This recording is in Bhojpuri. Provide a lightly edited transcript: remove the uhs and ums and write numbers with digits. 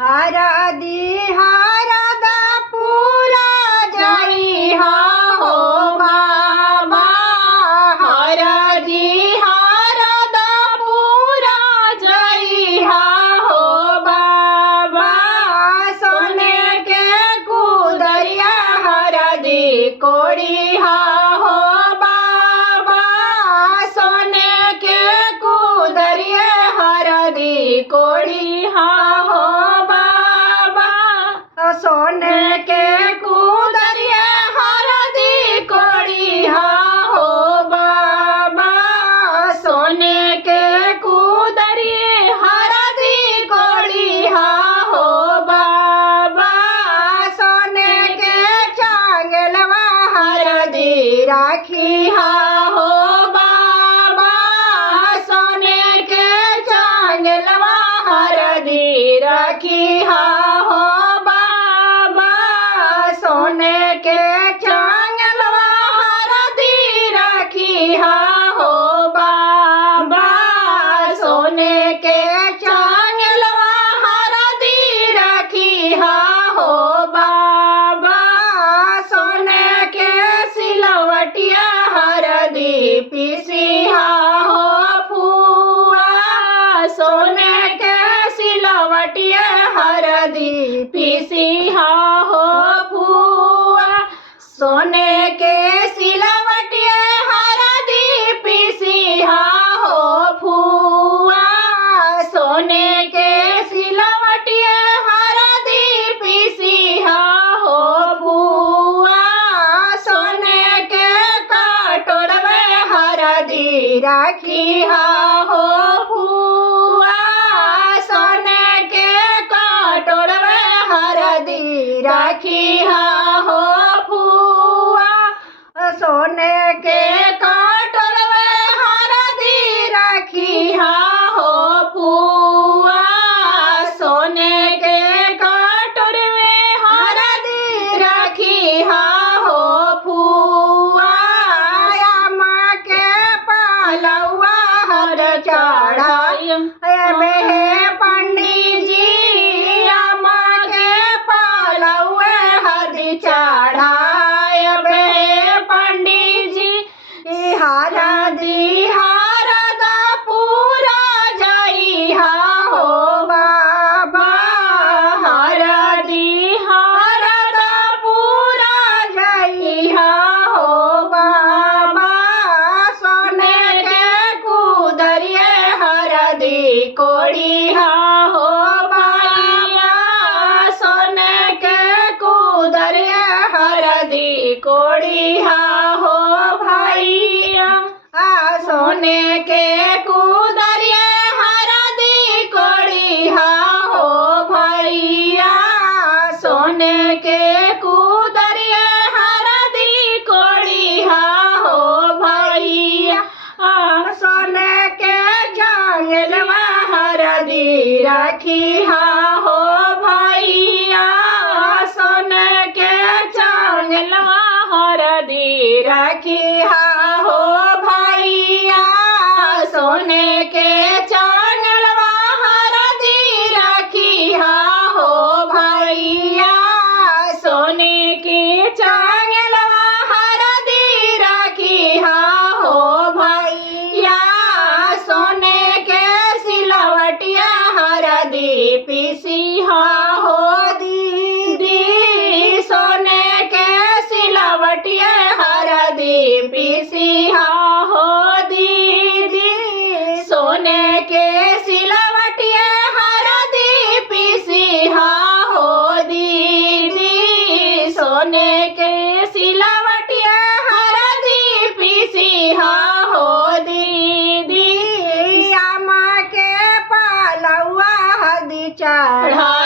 हरदी हरदा पूरा जाई हो बाबा। हरदी हरदा पूरा जाई हो बाबा। सोने के कुदरिया हरदी कोड़ी हो बाबा। सोने के कुदरिया हरदी कोड़ी हो बाबा। सोने के कुदरिया हरदी कोड़ी हो बाबा। सोने के कुदरिया हरदी कोड़ी हो बाबा। सोने के चांगलवा हरदी राखी हो बाबा। सोने के चांगलवा हरदी राखी हो बाबा। सोने के चांगलवा हरदी राखी हो बाबा। सोने के चांगलवा हरदी राखी हो बाबा। सोने के सिलवटिया हरदी पीसी हो फुआ। सोने के सिलवटिया हरदी पीसी हो फुआ। सोने के सिलवटिया हरदी पीसी हो फुआ। सोने के सिलवटिया हरदी पीसी हो फुआ। सोने के कटोरवे हरदी राखी हो फुआ। सोने के कटोरवे हरदी राखी हो फुआ। सोने के कटोरवे हरदी राखी हो फुआ। सोने के कटोरवे हरदी राखी हो फुआ। अम्मा के पलवा हर चढ़ाई बे पंडित जी। अम्मा के पलवे हरदी चढ़ाए बे पंडित जी। हरदी हरदा पूरा जाई हो बाबा। हरदी हरदा पूरा जाई हो बाबा। सोने के कुदरिया हरदी कोड़ी हो बाबा। सोने के कुदरिया हरदी कोड़ी हो भैया। सोने के कुदरिया हरदी कोड़ी हो भैया। सोने के कुदरिया हरदी कोड़ी हो भैया। सोने के चांगलवा हरदी राखी हो भैया। सोने के चांगलवा हरदी राखी हो भैया। सोने के चांगलवा हरदी राखी हो भैया। सोने के चांगलवा हरदी राखी हो भैया। सोने के सिलवटिया हरदी पीसी हो दीदी। सोने के सिलवटिया हरदी पीसी हो दीदी। सोने के सिलवटिया हरदी पीसी हो दीदी। सोने के सिलवटिया हरदी पीसी हो दीदी। अम्मा के पलवा हरदी चढ़ा